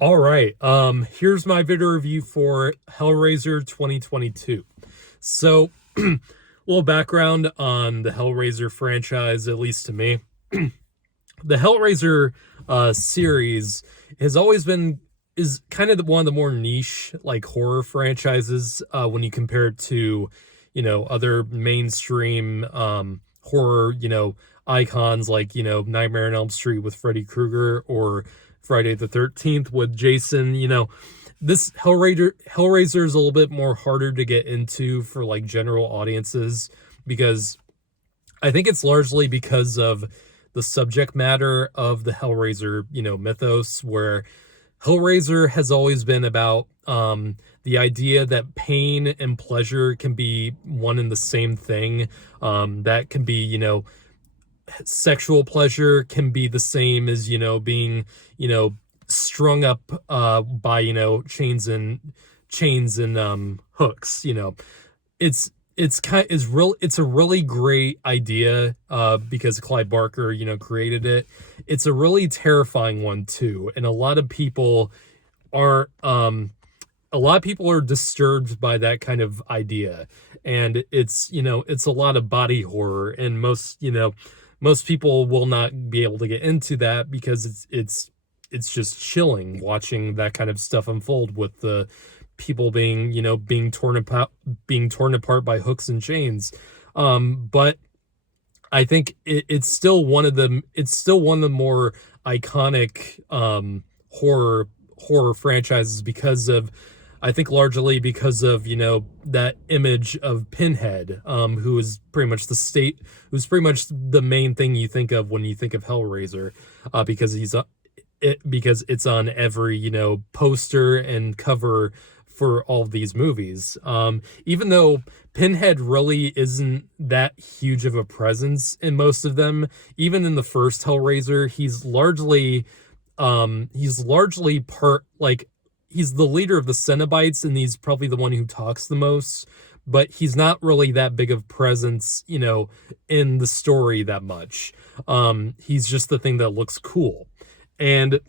All right. Here's my video review for Hellraiser 2022. So, a little background on the Hellraiser franchise, at least to me. The Hellraiser series has always been is kind of one of the more niche like horror franchises when you compare it to, other mainstream horror, icons like, Nightmare on Elm Street with Freddy Krueger or Friday the 13th with Jason. This Hellraiser is a little bit more harder to get into for like general audiences because I think it's largely because of the subject matter of the Hellraiser, mythos, where Hellraiser has always been about the idea that pain and pleasure can be one and the same thing. That can be, sexual pleasure can be the same as, being, strung up by, chains and hooks. It's it's a really great idea because Clive Barker, created it. It's a really terrifying one too, and are um a lot of people are disturbed by that kind of idea. And it's a lot of body horror, and most people will not be able to get into that because it's just chilling watching that kind of stuff unfold with the people being torn apart by hooks and chains. But I think it's still one of the more iconic horror franchises because of, I think, largely because of, that image of Pinhead, who's pretty much the main thing you think of when you think of Hellraiser, because because it's on every, poster and cover for all of these movies. Even though Pinhead really isn't that huge of a presence in most of them, even in the first Hellraiser, he's largely part, like, he's the leader of the Cenobites, and he's probably the one who talks the most, but he's not really that big of presence, in the story that much. He's just the thing that looks cool. And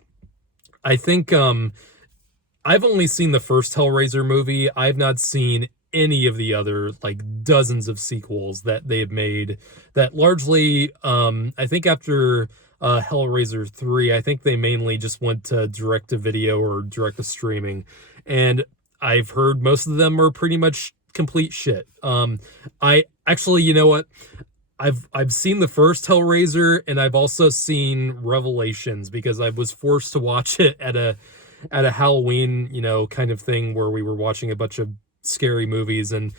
I think I've only seen the first Hellraiser movie. I've not seen any of the other like dozens of sequels that they have made that largely I think after Hellraiser 3, I think they mainly just went to direct to video or direct to streaming. And I've heard most of them are pretty much complete shit. I actually, you know what? I've seen the first Hellraiser, and I've also seen Revelations because I was forced to watch it at a Halloween, kind of thing where we were watching a bunch of scary movies, and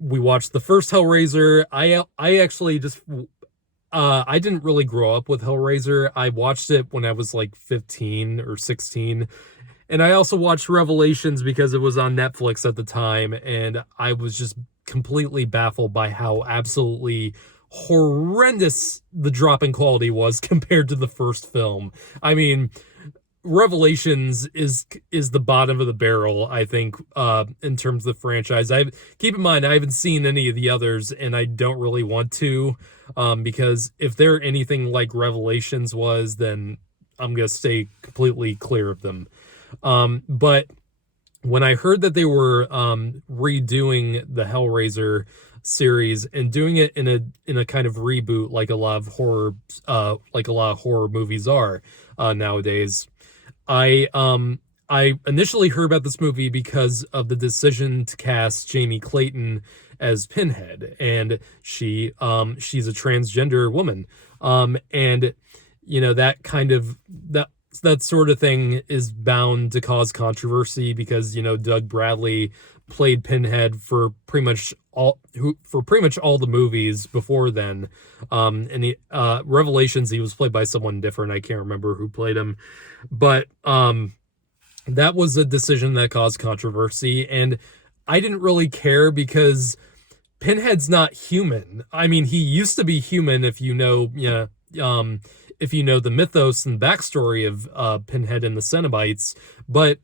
we watched the first Hellraiser. I actually just I didn't really grow up with Hellraiser. I watched it when I was like 15 or 16. And I also watched Revelations because it was on Netflix at the time, and I was just completely baffled by how absolutely horrendous the drop in quality was compared to the first film. I mean, Revelations is the bottom of the barrel, I think, in terms of the franchise. I keep in mind I haven't seen any of the others, and I don't really want to, because if they're anything like Revelations was, then I'm gonna stay completely clear of them. But when I heard that they were redoing the Hellraiser series and doing it in a kind of reboot, like a lot of horror movies are nowadays, I initially heard about this movie because of the decision to cast Jaime Clayton as Pinhead, and she's a transgender woman, and that sort of thing is bound to cause controversy because Doug Bradley played Pinhead for pretty much all the movies before then. And Revelations, he was played by someone different. I can't remember who played him, but that was a decision that caused controversy, and I didn't really care because Pinhead's not human. I mean, he used to be human if you know the mythos and backstory of Pinhead and the Cenobites, but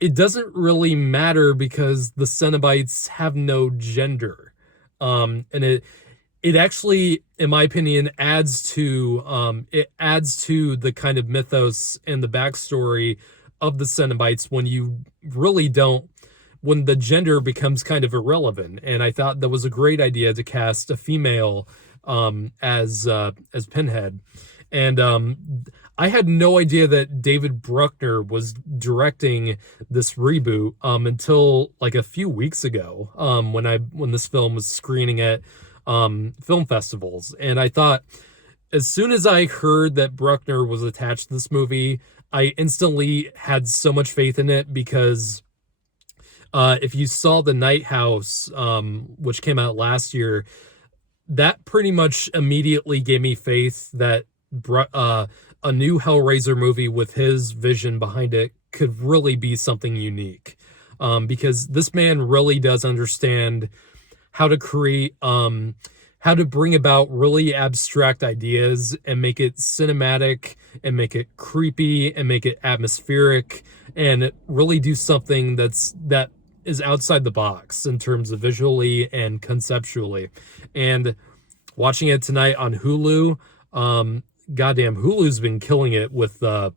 it doesn't really matter because the Cenobites have no gender. And it actually, in my opinion, adds to the kind of mythos and the backstory of the Cenobites when you really don't, when the gender becomes kind of irrelevant. And I thought that was a great idea to cast a female as Pinhead. And I had no idea that David Bruckner was directing this reboot until like a few weeks ago, when this film was screening at film festivals. And I thought, as soon as I heard that Bruckner was attached to this movie, I instantly had so much faith in it, because if you saw The Night House, which came out last year, that pretty much immediately gave me faith that a new Hellraiser movie with his vision behind it could really be something unique. Because this man really does understand how to create, how to bring about really abstract ideas and make it cinematic and make it creepy and make it atmospheric and really do something that is outside the box in terms of visually and conceptually. And watching it tonight on Hulu, goddamn, Hulu's been killing it with their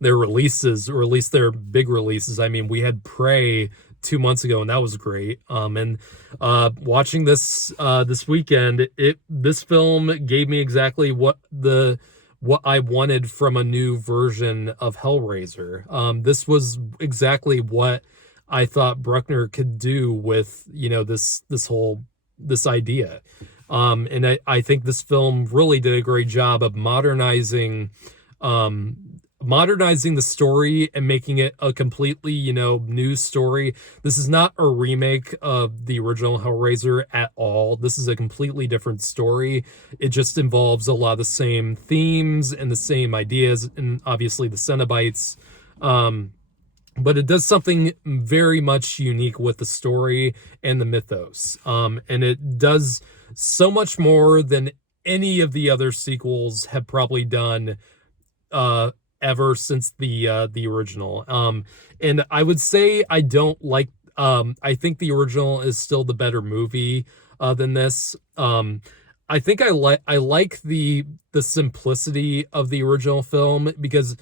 releases, or at least their big releases. I mean, we had Prey 2 months ago, and that was great. And watching this this weekend, this film gave me exactly what I wanted from a new version of Hellraiser. This was exactly what I thought Bruckner could do with, this idea. And I think this film really did a great job of modernizing the story and making it a completely, new story. This is not a remake of the original Hellraiser at all. This is a completely different story. It just involves a lot of the same themes and the same ideas, and obviously the Cenobites. But it does something very much unique with the story and the mythos. And it does so much more than any of the other sequels have probably done ever since the original. And I would say I don't like. I think the original is still the better movie than this. I think I like the simplicity of the original film, because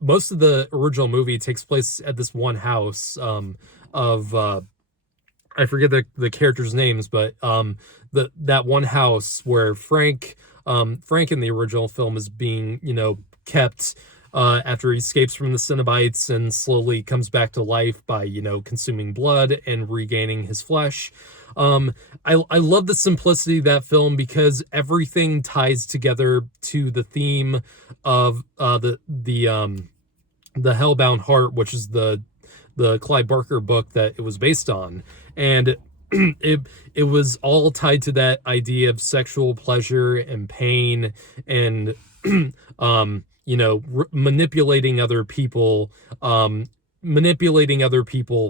most of the original movie takes place at this one house of I forget the characters' names, but that one house where Frank in the original film is being, kept after he escapes from the Cenobites and slowly comes back to life by, consuming blood and regaining his flesh. I love the simplicity of that film, because everything ties together to the theme of the Hellbound Heart, which is the Clive Barker book that it was based on. And it was all tied to that idea of sexual pleasure and pain and manipulating other people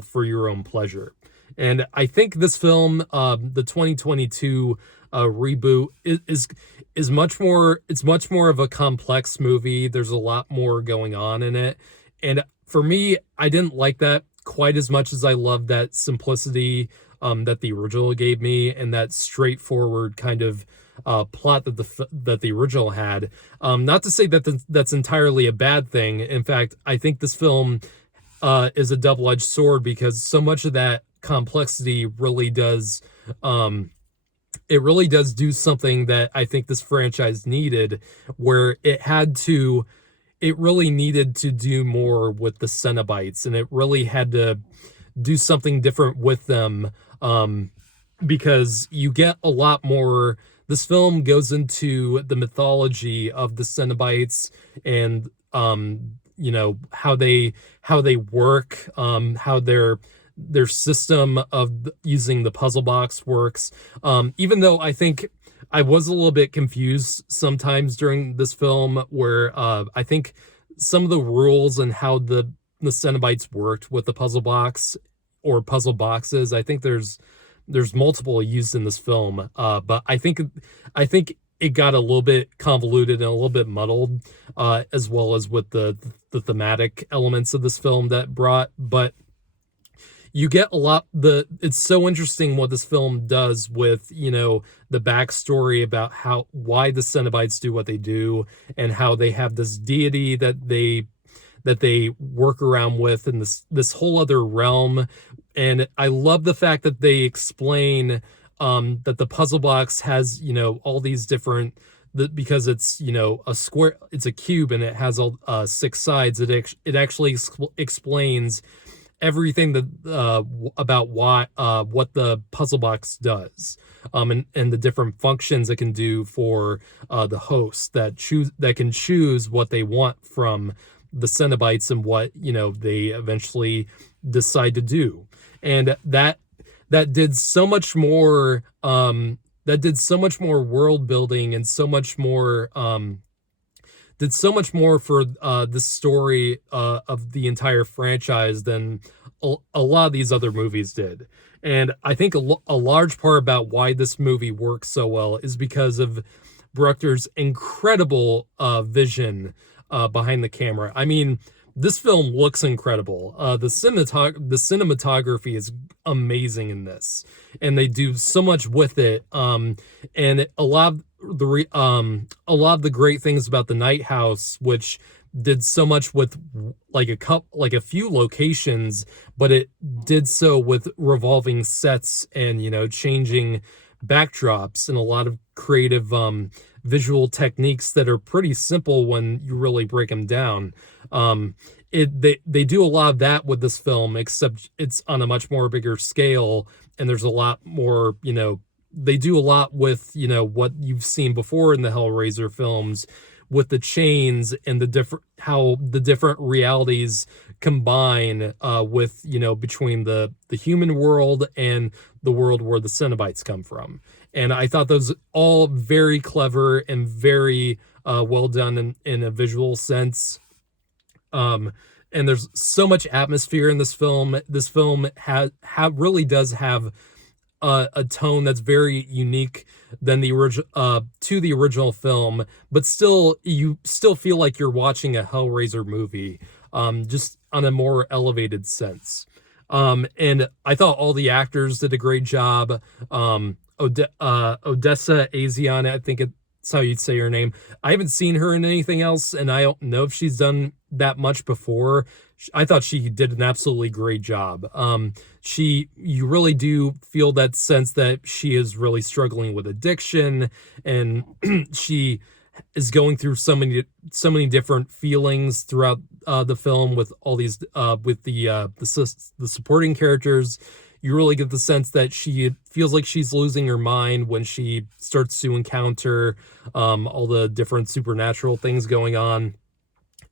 for your own pleasure. And I think this film, the 2022 reboot, is much more. It's much more of a complex movie. There's a lot more going on in it, and for me, I didn't like that quite as much as I loved that simplicity that the original gave me, and that straightforward kind of plot that the original had. Not to say that that's entirely a bad thing. In fact, I think this film is a double-edged sword, because so much of that complexity really does do something that I think this franchise needed, where it really needed to do more with the Cenobites, and it really had to do something different with them, because you get a lot more. This film goes into the mythology of the Cenobites and how they work, how their system of using the puzzle box works. Even though I think I was a little bit confused sometimes during this film, where I think some of the rules and how the Cenobites worked with the puzzle box or puzzle boxes, I think there's multiple used in this film, but I think it got a little bit convoluted and a little bit muddled, as well as with the thematic elements of this film that brought. But you get a lot. It's so interesting what this film does with, the backstory about why the Cenobites do what they do, and how they have this deity that that they work around with in this whole other realm. And I love the fact that they explain that the puzzle box has, all these different, because it's, a square, it's a cube, and it has all 6 sides. It actually explains everything that about what the puzzle box does, and the different functions it can do for the host that can choose what they want from the Cenobites and what they eventually decide to do. And that did so much more world building, and so much more did so much more for the story of the entire franchise than a lot of these other movies did. And I think a large part about why this movie works so well is because of Bruckner's incredible vision behind the camera. I mean, this film looks incredible. The cinematography is amazing in this, and they do so much with it. And a lot of the great things about the Night House, which did so much with like a few locations, but it did so with revolving sets and changing backdrops, and a lot of creative visual techniques that are pretty simple when you really break them down. They do a lot of that with this film, except it's on a much more bigger scale, and there's a lot more, they do a lot with, what you've seen before in the Hellraiser films, with the chains and how the different realities combine, with, between the human world and the world where the Cenobites come from. And I thought those all very clever and very well done in a visual sense. And there's so much atmosphere in this film. This film really does have a tone that's very unique than the original to the original film, but still you still feel like you're watching a Hellraiser movie, just on a more elevated sense. And I thought all the actors did a great job. Odessa A'Zion, I think it's how you'd say her name. I haven't seen her in anything else, and I don't know if she's done that much before. I thought she did an absolutely great job. You really do feel that sense that she is really struggling with addiction, and she is going through so many different feelings throughout the film with all these with the supporting characters. You really get the sense that she feels like she's losing her mind when she starts to encounter all the different supernatural things going on.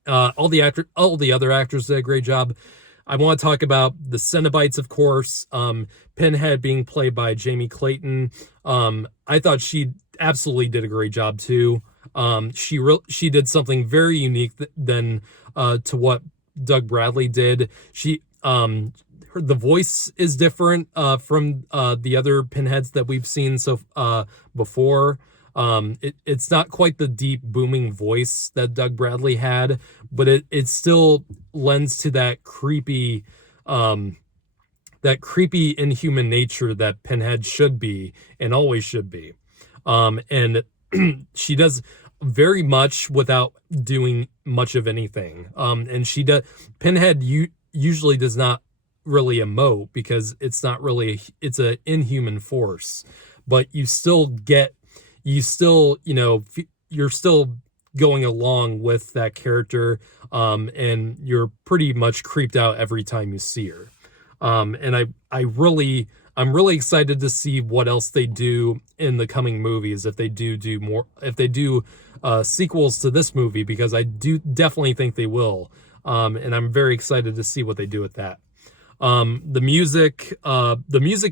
All the other actors did a great job. I want to talk about the Cenobites, of course. Pinhead being played by Jaime Clayton. I thought she absolutely did a great job too. She did something very unique than to what Doug Bradley did. The voice is different from the other Pinheads that we've seen before. It's not quite the deep booming voice that Doug Bradley had, but it still lends to that creepy inhuman nature that Pinhead should be and always should be. And she does very much without doing much of anything. And Pinhead usually does not really emote because it's not really, it's an inhuman force, but you're still going along with that character, and you're pretty much creeped out every time you see her. And I'm really excited to see what else they do in the coming movies, if they do more, if they do sequels to this movie, because I do definitely think they will. And I'm very excited to see what they do with that. The music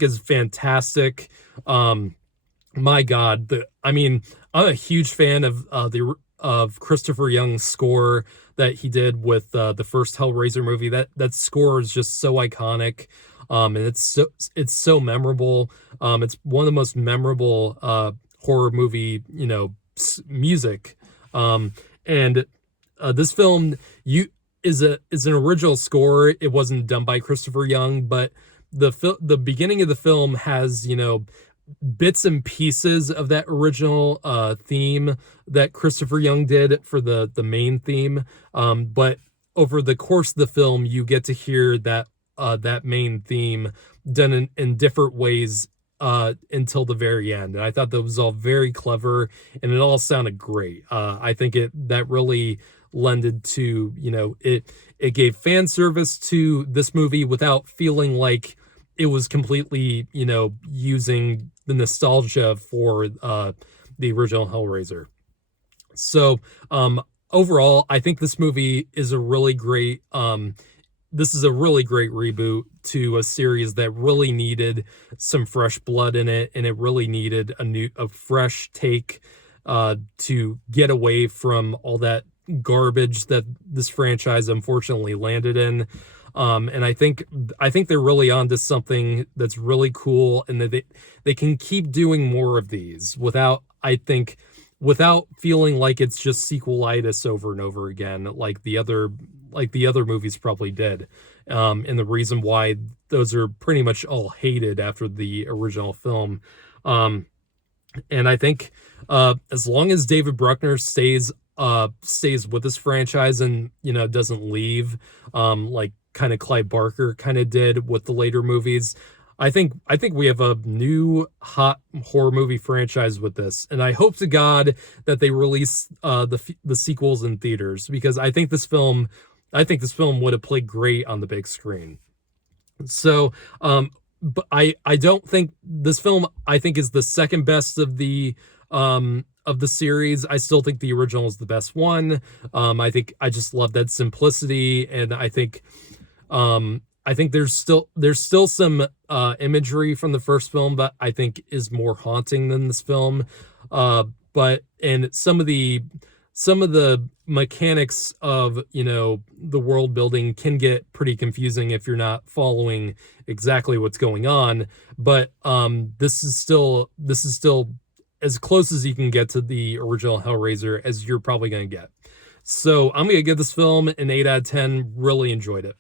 is fantastic. My God, I'm a huge fan of Christopher Young's score that he did with the first Hellraiser movie. That score is just so iconic, and it's so memorable. It's one of the most memorable horror movie music. And this film is an original score. It wasn't done by Christopher Young, but the beginning of the film has bits and pieces of that original theme that Christopher Young did for the main theme. But over the course of the film, you get to hear that main theme done in different ways until the very end. And I thought that was all very clever, and it all sounded great. I think that really lended to, it gave fan service to this movie without feeling like it was completely, using the nostalgia for the original Hellraiser. So overall, I think this movie is a really great this is a really great reboot to a series that really needed some fresh blood in it, and it really needed a fresh take to get away from all that garbage that this franchise unfortunately landed in. And I think they're really onto something that's really cool, and that they can keep doing more of these without feeling like it's just sequelitis over and over again, like the other movies probably did. And the reason why those are pretty much all hated after the original film. And I think as long as David Bruckner stays with this franchise and doesn't leave, like kind of Clive Barker kind of did with the later movies, I think we have a new hot horror movie franchise with this, and I hope to God that they release the sequels in theaters, because I think this film would have played great on the big screen. So, but I don't think this film, I think, is the second best of the series. I still think the original is the best one. I just love that simplicity, and I think there's still some imagery from the first film that I think is more haunting than this film. And some of the mechanics of, the world building can get pretty confusing if you're not following exactly what's going on. But this is still as close as you can get to the original Hellraiser as you're probably going to get. So I'm going to give this film an 8 out of 10. Really enjoyed it.